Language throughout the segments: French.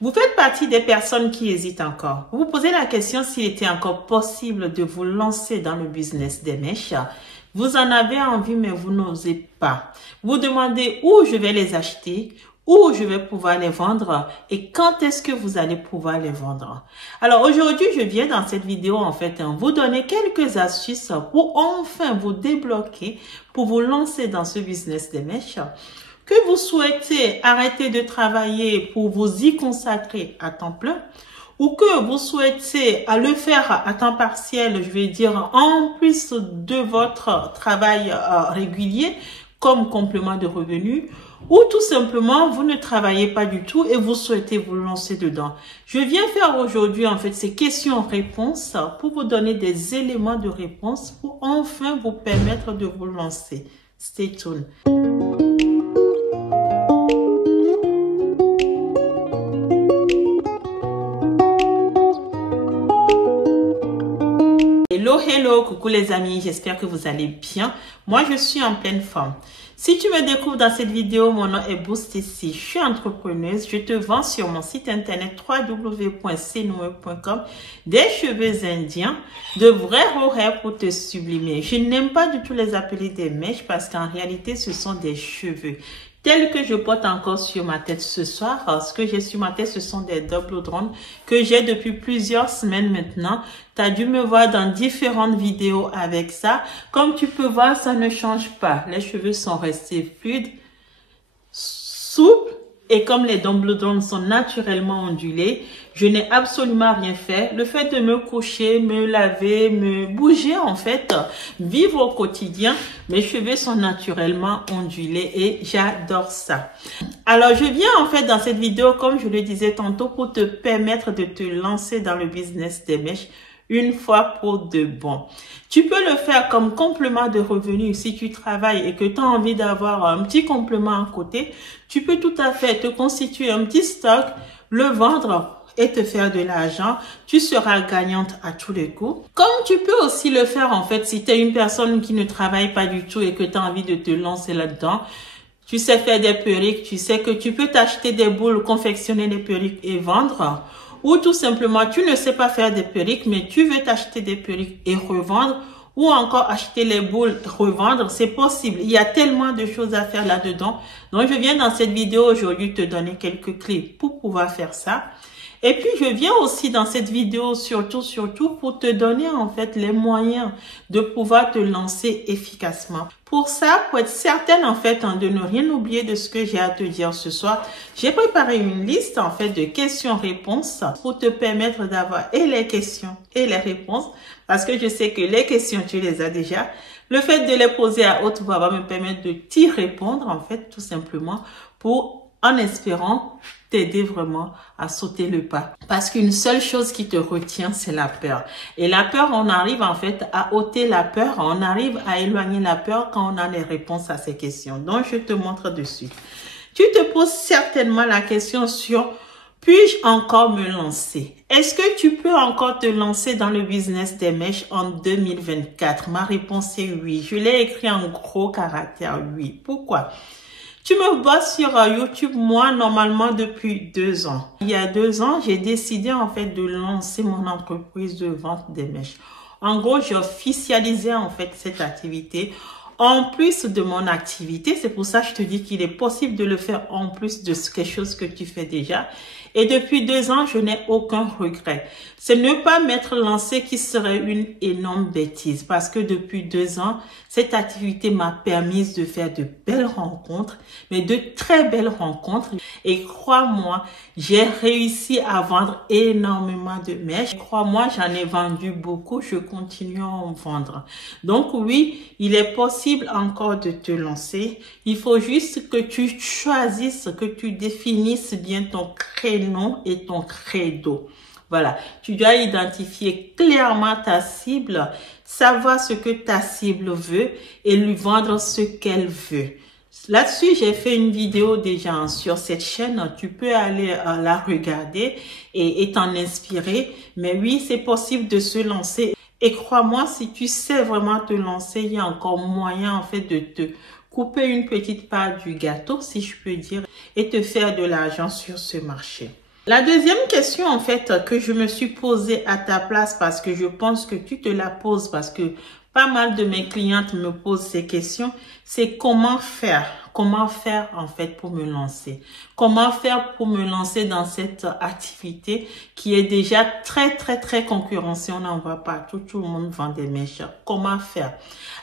Vous faites partie des personnes qui hésitent encore. Vous vous posez la question s'il était encore possible de vous lancer dans le business des mèches. Vous en avez envie, mais vous n'osez pas. Vous demandez où je vais les acheter, où je vais pouvoir les vendre et quand est-ce que vous allez pouvoir les vendre. Alors aujourd'hui, je viens dans cette vidéo en fait vous donner quelques astuces pour enfin vous débloquer, pour vous lancer dans ce business des mèches. Que vous souhaitez arrêter de travailler pour vous y consacrer à temps plein ou que vous souhaitez le faire à temps partiel, je vais dire en plus de votre travail régulier comme complément de revenu, ou tout simplement vous ne travaillez pas du tout et vous souhaitez vous lancer dedans. Je viens faire aujourd'hui en fait ces questions-réponses pour vous donner des éléments de réponse pour enfin vous permettre de vous lancer. Stay tuned. Hello, coucou les amis, j'espère que vous allez bien. Moi, je suis en pleine forme. Si tu me découvres dans cette vidéo, mon nom est Boostécy, je suis entrepreneuse. Je te vends sur mon site internet www.cnoe.com des cheveux indiens, de vrais horaires pour te sublimer. Je n'aime pas du tout les appeler des mèches parce qu'en réalité, ce sont des cheveux. Tels que je porte encore sur ma tête ce soir. Ce que j'ai sur ma tête, ce sont des double drones que j'ai depuis plusieurs semaines maintenant. Tu as dû me voir dans différentes vidéos avec ça. Comme tu peux voir, ça ne change pas. Les cheveux sont restés fluides, souples. Et comme les double drones sont naturellement ondulés, je n'ai absolument rien fait. Le fait de me coucher, me laver, me bouger en fait, vivre au quotidien, mes cheveux sont naturellement ondulés et j'adore ça. Alors je viens en fait dans cette vidéo, comme je le disais tantôt, pour te permettre de te lancer dans le business des mèches une fois pour de bon. Tu peux le faire comme complément de revenu si tu travailles et que tu as envie d'avoir un petit complément à côté. Tu peux tout à fait te constituer un petit stock, le vendre et te faire de l'argent. Tu seras gagnante à tous les coups. Comme tu peux aussi le faire en fait si tu es une personne qui ne travaille pas du tout et que tu as envie de te lancer là-dedans. Tu sais faire des perruques, tu sais que tu peux t'acheter des boules, confectionner des perruques et vendre. Ou tout simplement, tu ne sais pas faire des perruques, mais tu veux t'acheter des perruques et revendre, ou encore acheter les boules, revendre, c'est possible. Il y a tellement de choses à faire là-dedans. Donc, je viens dans cette vidéo aujourd'hui te donner quelques clés pour pouvoir faire ça. Et puis, je viens aussi dans cette vidéo surtout pour te donner en fait les moyens de pouvoir te lancer efficacement. Pour ça, pour être certaine en fait de ne rien oublier de ce que j'ai à te dire ce soir, j'ai préparé une liste en fait de questions-réponses pour te permettre d'avoir et les questions et les réponses parce que je sais que les questions tu les as déjà. Le fait de les poser à haute voix va me permettre de t'y répondre en fait tout simplement pour en espérant t'aider vraiment à sauter le pas. Parce qu'une seule chose qui te retient, c'est la peur. Et la peur, on arrive en fait à ôter la peur, on arrive à éloigner la peur quand on a les réponses à ces questions. Donc, je te montre dessus. Tu te poses certainement la question sur puis-je encore me lancer? Est-ce que tu peux encore te lancer dans le business des mèches en 2024? Ma réponse est oui. Je l'ai écrit en gros caractère oui. Pourquoi? Tu me vois sur YouTube, moi, normalement, depuis 2 ans. Il y a 2 ans, j'ai décidé, en fait, de lancer mon entreprise de vente des mèches. En gros, j'ai officialisé, en fait, cette activité. En plus de mon activité, c'est pour ça que je te dis qu'il est possible de le faire en plus de quelque chose que tu fais déjà. Et depuis 2 ans, je n'ai aucun regret. C'est ne pas m'être lancé qui serait une énorme bêtise parce que depuis 2 ans, cette activité m'a permis de faire de belles rencontres, mais de très belles rencontres. Et crois-moi, j'ai réussi à vendre énormément de mèches. Crois-moi, j'en ai vendu beaucoup, je continue à en vendre. Donc oui, il est possible encore de te lancer. Il faut juste que tu choisisses, que tu définisses bien ton créneau et ton credo. Voilà, tu dois identifier clairement ta cible, savoir ce que ta cible veut et lui vendre ce qu'elle veut. Là-dessus, j'ai fait une vidéo déjà sur cette chaîne. Tu peux aller la regarder et t'en inspirer. Mais oui, c'est possible de se lancer. Et crois-moi, si tu sais vraiment te lancer, il y a encore moyen en fait de te couper une petite part du gâteau, si je peux dire, et te faire de l'argent sur ce marché. La deuxième question, en fait, que je me suis posée à ta place, parce que je pense que tu te la poses, parce que pas mal de mes clientes me posent ces questions, c'est comment faire? Comment faire, en fait, pour me lancer? Comment faire pour me lancer dans cette activité qui est déjà très, très, très concurrencée? On en voit partout, tout le monde vend des mèches. Comment faire?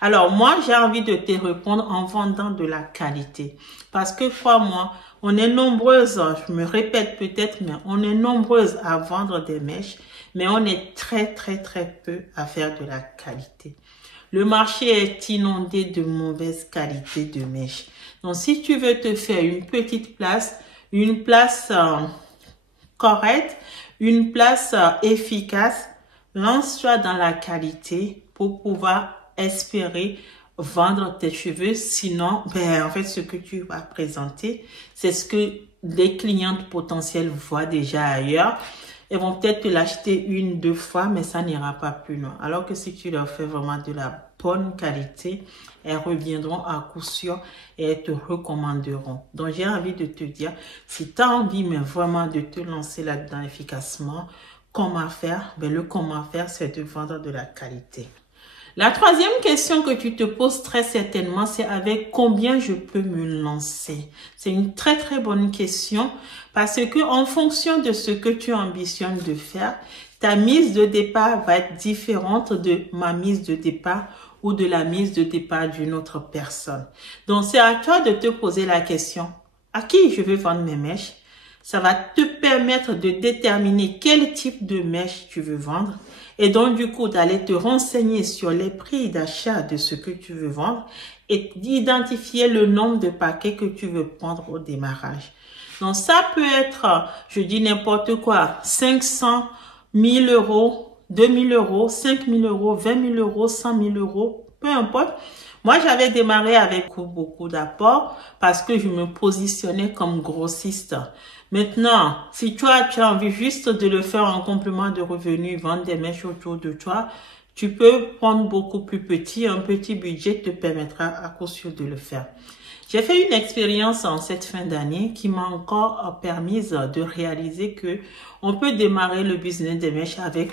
Alors, moi, j'ai envie de te répondre en vendant de la qualité. Parce que, crois-moi, on est nombreuses, je me répète peut-être, mais on est nombreuses à vendre des mèches, mais on est très, très, très peu à faire de la qualité. Le marché est inondé de mauvaise qualité de mèches. Donc, si tu veux te faire une petite place, une place correcte, une place efficace, lance-toi dans la qualité pour pouvoir espérer vendre tes cheveux. Sinon, en fait, ce que tu vas présenter, c'est ce que les clientes potentielles voient déjà ailleurs. Elles vont peut-être te l'acheter une, deux fois, mais ça n'ira pas plus loin. Alors que si tu leur fais vraiment de la bonne qualité, elles reviendront à coup sûr et elles te recommanderont. Donc, j'ai envie de te dire, si tu as envie, mais vraiment de te lancer là-dedans efficacement, comment faire? Le comment faire, c'est de vendre de la qualité. La troisième question que tu te poses très certainement, c'est avec combien je peux me lancer? C'est une très très bonne question parce que en fonction de ce que tu ambitionnes de faire, ta mise de départ va être différente de ma mise de départ ou de la mise de départ d'une autre personne. Donc, c'est à toi de te poser la question, à qui je veux vendre mes mèches? Ça va te permettre de déterminer quel type de mèche tu veux vendre et donc du coup d'aller te renseigner sur les prix d'achat de ce que tu veux vendre et d'identifier le nombre de paquets que tu veux prendre au démarrage. Donc ça peut être, je dis n'importe quoi, 500, 1000 euros, 2000 euros, 5000 euros, 20 000 euros, 100 000 euros, peu importe. Moi, j'avais démarré avec beaucoup d'apports parce que je me positionnais comme grossiste. Maintenant, si toi, tu as envie juste de le faire en complément de revenus, vendre des mèches autour de toi, tu peux prendre beaucoup plus petit. Un petit budget te permettra à coup sûr de le faire. J'ai fait une expérience en cette fin d'année qui m'a encore permis de réaliser que on peut démarrer le business des mèches avec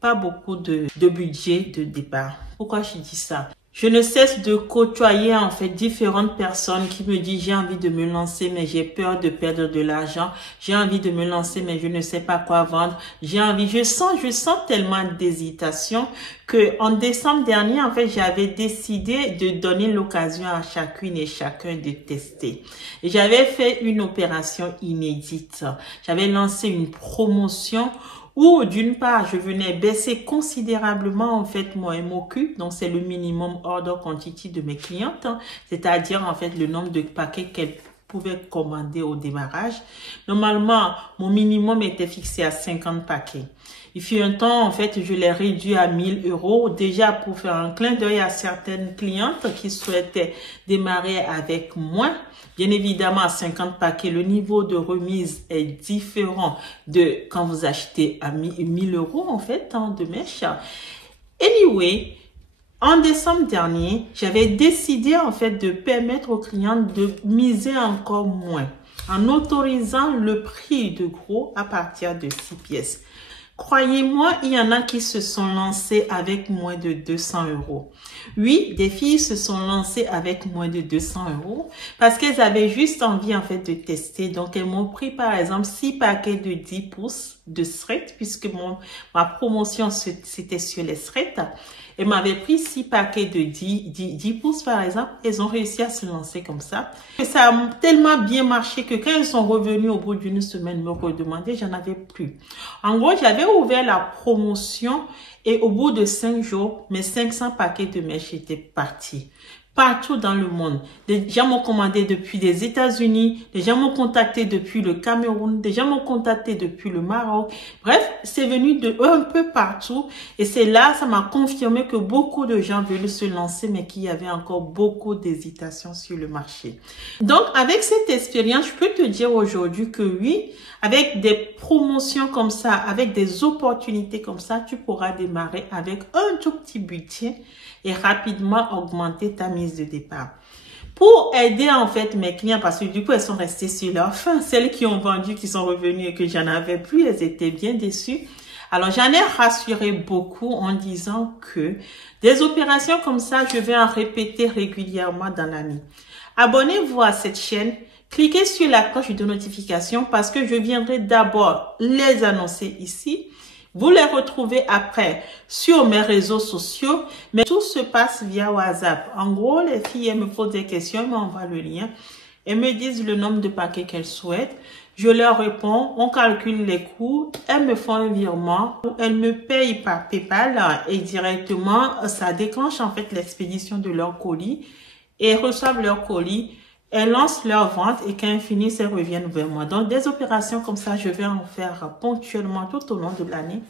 pas beaucoup de budget de départ. Pourquoi je dis ça? Je ne cesse de côtoyer en fait différentes personnes qui me disent j'ai envie de me lancer mais j'ai peur de perdre de l'argent. J'ai envie de me lancer mais je ne sais pas quoi vendre. Je sens tellement d'hésitation que en décembre dernier en fait j'avais décidé de donner l'occasion à chacune et chacun de tester. Et j'avais fait une opération inédite. J'avais lancé une promotion où d'une part, je venais baisser considérablement en fait mon MOQ, donc c'est le minimum order quantity de mes clientes, c'est-à-dire en fait le nombre de paquets qu'elles pouvaient commander au démarrage. Normalement, mon minimum était fixé à 50 paquets. Il fut un temps, en fait, je l'ai réduit à 1000 euros, déjà pour faire un clin d'œil à certaines clientes qui souhaitaient démarrer avec moins. Bien évidemment, à 50 paquets, le niveau de remise est différent de quand vous achetez à 1000 euros, en fait, de mèches. Anyway, en décembre dernier, j'avais décidé, en fait, de permettre aux clientes de miser encore moins en autorisant le prix de gros à partir de 6 pièces. Croyez-moi, il y en a qui se sont lancés avec moins de 200 euros. Oui, des filles se sont lancées avec moins de 200 euros parce qu'elles avaient juste envie en fait de tester. Donc, elles m'ont pris par exemple 6 paquets de 10 pouces de thread puisque ma promotion c'était sur les threads. Elles m'avaient pris 6 paquets de 10 pouces par exemple. Elles ont réussi à se lancer comme ça. Et ça a tellement bien marché que quand elles sont revenues au bout d'une semaine me redemander, j'en avais plus. En gros, j'avais ouvert la promotion et au bout de 5 jours, mes 500 paquets de mèches étaient partis. Partout dans le monde. Des gens m'ont commandé depuis les États-Unis, des gens m'ont contacté depuis le Cameroun, des gens m'ont contacté depuis le Maroc. Bref, c'est venu de un peu partout et c'est là, ça m'a confirmé que beaucoup de gens veulent se lancer mais qu'il y avait encore beaucoup d'hésitation sur le marché. Donc, avec cette expérience, je peux te dire aujourd'hui que oui, avec des promotions comme ça, avec des opportunités comme ça, tu pourras démarrer avec un tout petit budget et rapidement augmenter ta mise de départ. pour aider en fait mes clients, parce que du coup, elles sont restées sur leur faim. Celles qui ont vendu, qui sont revenues et que j'en avais plus, elles étaient bien déçues. Alors, j'en ai rassuré beaucoup en disant que des opérations comme ça, je vais en répéter régulièrement dans l'année. Abonnez-vous à cette chaîne. Cliquez sur la cloche de notification parce que je viendrai d'abord les annoncer ici. Vous les retrouvez après sur mes réseaux sociaux, mais tout se passe via WhatsApp. En gros, les filles, elles me posent des questions, elles m'envoient le lien, elles me disent le nombre de paquets qu'elles souhaitent. Je leur réponds, on calcule les coûts, elles me font un virement, elles me payent par PayPal et directement, ça déclenche en fait l'expédition de leur colis et elles reçoivent leur colis. Elles lancent leur vente et quand elles finissent, elles reviennent vers moi. Donc, des opérations comme ça, je vais en faire ponctuellement tout au long de l'année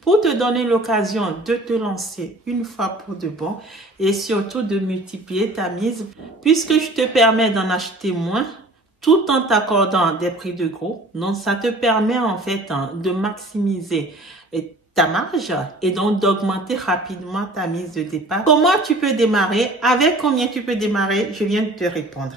pour te donner l'occasion de te lancer une fois pour de bon et surtout de multiplier ta mise puisque je te permets d'en acheter moins tout en t'accordant des prix de gros. Donc, ça te permet en fait de maximiser ta marge et donc d'augmenter rapidement ta mise de départ. Comment tu peux démarrer? Avec combien tu peux démarrer? Je viens de te répondre.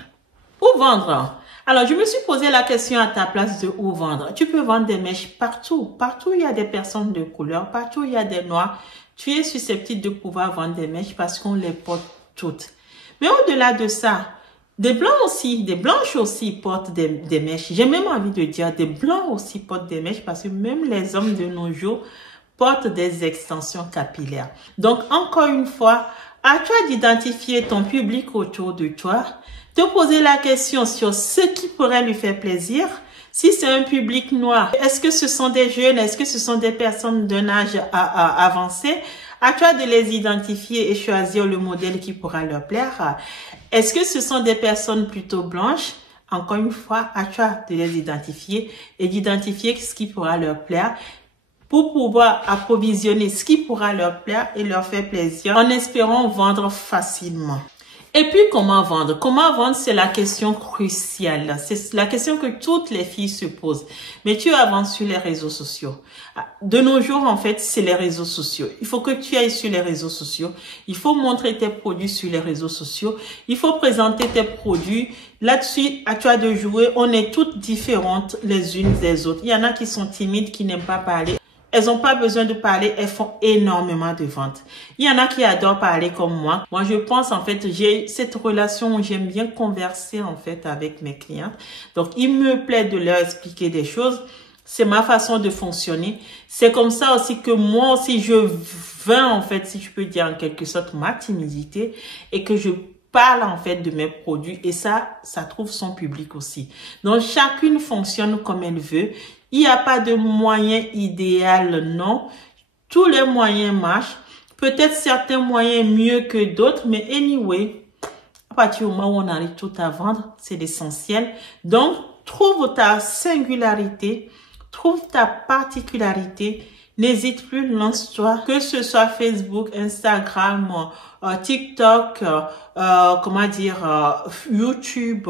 Où vendre? Alors, je me suis posé la question à ta place de où vendre. Tu peux vendre des mèches partout. Partout, il y a des personnes de couleur. Partout, il y a des noirs. Tu es susceptible de pouvoir vendre des mèches parce qu'on les porte toutes. Mais au-delà de ça, des blancs aussi, des blanches aussi portent des mèches. J'ai même envie de dire des blancs aussi portent des mèches parce que même les hommes de nos jours portent des extensions capillaires. Donc, encore une fois, à toi d'identifier ton public autour de toi, te poser la question sur ce qui pourrait lui faire plaisir. Si c'est un public noir, est-ce que ce sont des jeunes? Est-ce que ce sont des personnes d'un âge avancé? À toi de les identifier et choisir le modèle qui pourra leur plaire. Est-ce que ce sont des personnes plutôt blanches? Encore une fois, à toi de les identifier et d'identifier ce qui pourra leur plaire pour pouvoir approvisionner ce qui pourra leur plaire et leur faire plaisir en espérant vendre facilement. Et puis, comment vendre? Comment vendre, c'est la question cruciale. C'est la question que toutes les filles se posent. Mais tu avances sur les réseaux sociaux. De nos jours, en fait, c'est les réseaux sociaux. Il faut que tu ailles sur les réseaux sociaux. Il faut montrer tes produits sur les réseaux sociaux. Il faut présenter tes produits. Là-dessus, à toi de jouer. On est toutes différentes les unes des autres. Il y en a qui sont timides, qui n'aiment pas parler. Elles n'ont pas besoin de parler, elles font énormément de ventes. Il y en a qui adorent parler comme moi. Moi, je pense en fait, j'ai cette relation où j'aime bien converser en fait avec mes clientes. Donc, il me plaît de leur expliquer des choses. C'est ma façon de fonctionner. C'est comme ça aussi que moi aussi, je vins en fait, si je peux dire en quelque sorte, ma timidité et que je parle en fait de mes produits et ça trouve son public aussi. Donc, chacune fonctionne comme elle veut. Il n'y a pas de moyen idéal, non. Tous les moyens marchent. Peut-être certains moyens mieux que d'autres, mais anyway, à partir du moment où on arrive tout à vendre, c'est l'essentiel. Donc, trouve ta singularité, trouve ta particularité. N'hésite plus, lance-toi, que ce soit Facebook, Instagram, TikTok, YouTube,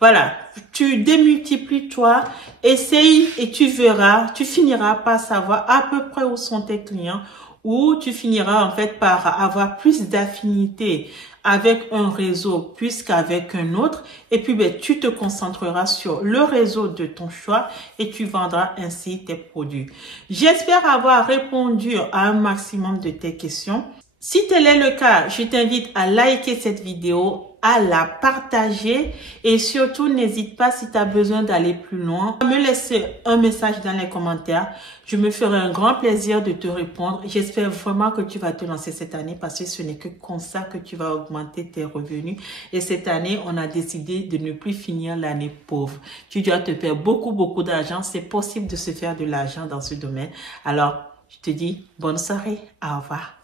voilà. Tu démultiplies toi, essaye et tu verras, tu finiras par savoir à peu près où sont tes clients, ou tu finiras en fait par avoir plus d'affinité avec un réseau plus qu'avec un autre. Et puis, tu te concentreras sur le réseau de ton choix et tu vendras ainsi tes produits. J'espère avoir répondu à un maximum de tes questions. Si tel est le cas, je t'invite à liker cette vidéo, à la partager et surtout n'hésite pas si tu as besoin d'aller plus loin, à me laisser un message dans les commentaires. Je me ferai un grand plaisir de te répondre. J'espère vraiment que tu vas te lancer cette année parce que ce n'est que comme ça que tu vas augmenter tes revenus. Et cette année, on a décidé de ne plus finir l'année pauvre. Tu dois te faire beaucoup d'argent. C'est possible de se faire de l'argent dans ce domaine. Alors, je te dis bonne soirée. Au revoir.